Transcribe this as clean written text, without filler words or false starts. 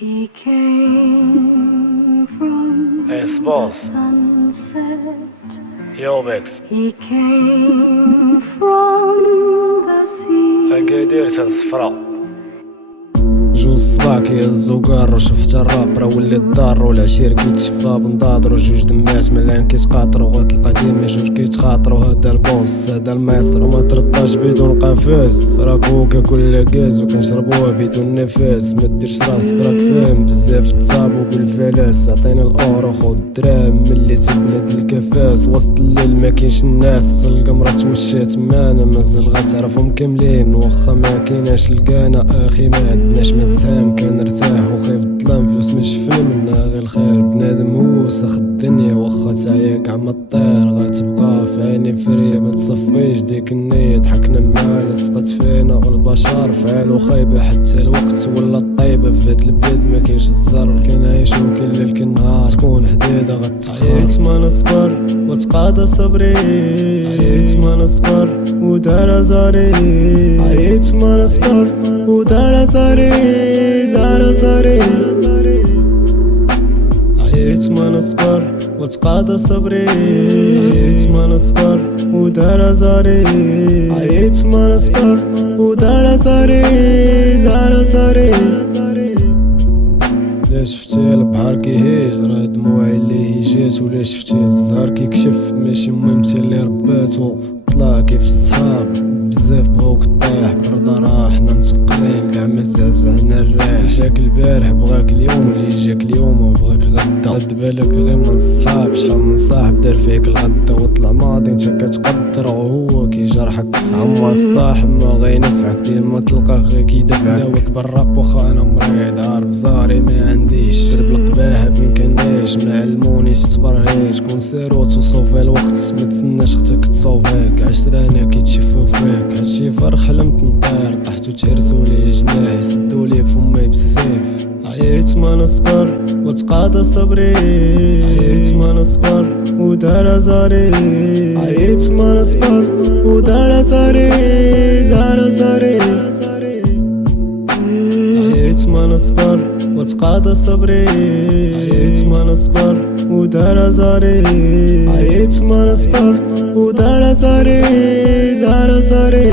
He came from Es boss, sunset. Yobex, He came from the sea. أكادير الصفراء. جوج صباع كيهزو كارو، شفت الراب راه ولات ضار، والعشير كيتشفى بنضاضرو، جوج دمات من العين كيتقاطرو، غتلقى ديما جوج كيتخاطرو. هدا البوس هدا الماستر وما ترطاش بدون قفاز، راه كوكا كل كاز وكنشربوها بدون نفاس. ما ديرش راسك راك فاهم بزاف تصابو بالفلاس، عطينا الاورو خود دراهم ملي تبلاد الكفاس. وسط الليل ما كاينش الناس، القمرة توشات معانا مازال غتعرفهم كاملين، واخا ما كايناش القانا اخي ما عندناش مزهام. كنرتاح وخايف الظلام، فلوس ما شفنا منها غير الخير. بنادم هو ساخ الدنيا واخا تعيا كاع ما طير، غتبقى في عيني فريه ما تصفيش ديك النية. ضحكنا معاه لصقت فينا والبشر فعلو خايبه، حتى الوقت ولا طيبه. في هاد البلاد ما كاينش الزر، كنعيشو كل ليل كل نهار، تكون حديده غتخاف. عييت ما نصبر وتقاضى صبري، عييت ما نصبر ودار زاري، عييت ما نصبر ودار زاري، دار زاري. عييت ما نصبر وتقاضى صبري، عييت ما نصبر ودار زاري، عييت ما نصبر ودار زاري، دار زاري. لا شفتي البحر كيهيج راه دموعي اللي هيجات، ولا شفتي الزهر كيكشف ماشي مهمتي اللي رباتو. طلع كيف الصحاب بزاف بغاوك طيح، بردا راه حنا متقلين كاع ما زعزعنا الريح. جاك البارح بغاك اليوم، اللي جاك اليوم وبغاك غدا. رد بالك غير من الصحاب، شحال من صاحب دار فيك الغدا وطلع ماضي انت كتقدر، وهو كيجرحك. عمر الصاحب ما غينفعك، ديما تلقاه غير كيدافعك. داوك بالراب واخا انا مريض، عارف زاري ما عنديش درب القباحة فين كنعيش. ما علمونيش تبرهيش، كون سيروت وصوفي الوقت، ما تسناش اختك تصوفيك. عشرانا كيتشفو فيك، هادشي فرق حلمت نطير، طحت وتهرسولي جناحي سدولي فمي بالسيف. عييت ما نصبر وتقاضى صبري، عييت ما نصبر ودار زاري، عييت ما نصبر ودار زاري، دار زاري. عييت ما نصبر وتقاضى صبري، عييت ما نصبر ودار زاري، عييت ما نصبر ودار زاري، دار زاري.